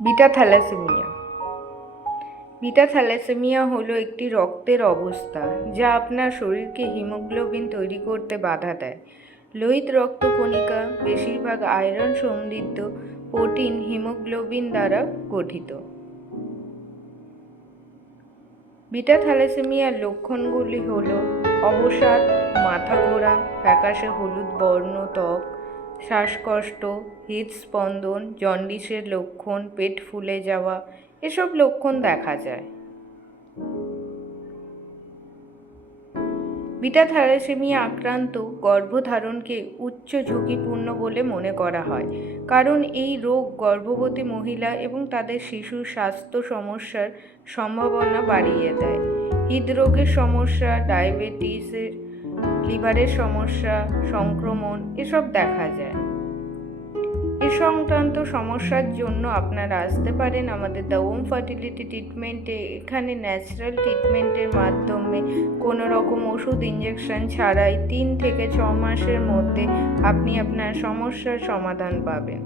Beta thalassaemia. Beta thalassaemia হলো একটি রক্তের অবস্থা যা আপনার শরীরকে হিমোগ্লোবিন তৈরি করতে বাধা দেয়। লোহিত রক্তকণিকা বেশিরভাগ আয়রন সমৃদ্ধ প্রোটিন হিমোগ্লোবিন দ্বারা গঠিত। বিটা থ্যালাসেমিয়ার লক্ষণগুলি হল অবসাদ, মাথা ঘোরা, ফ্যাকাশে হলুদ বর্ণ ত্বক, শ্বাসকষ্ট, হৃদস্পন্দন, জন্ডিসের লক্ষণ, পেট ফুলে যাওয়া এসব লক্ষণ দেখা যায়। বিটা থ্যালাসেমিয়া আক্রান্ত গর্ভধারণকে উচ্চ ঝুঁকিপূর্ণ বলে মনে করা হয়, কারণ এই রোগ গর্ভবতী মহিলা এবং তাদের শিশুর স্বাস্থ্য সমস্যার সম্ভাবনা বাড়িয়ে দেয়। হৃদরোগের সমস্যা, ডায়াবেটিসের, লিভারের সমস্যা, সংক্রমণ এসব দেখা যায়। এ সংক্রান্ত সমস্যার জন্য আপনারা আসতে পারেন আমাদের দ্য ওম ফার্টিলিটি ট্রিটমেন্টে। এখানে ন্যাচারাল ট্রিটমেন্টের মাধ্যমে কোনো রকম ওষুধ ইঞ্জেকশন ছাড়াই 3 থেকে 6 মাসের মধ্যে আপনি আপনার সমস্যার সমাধান পাবেন।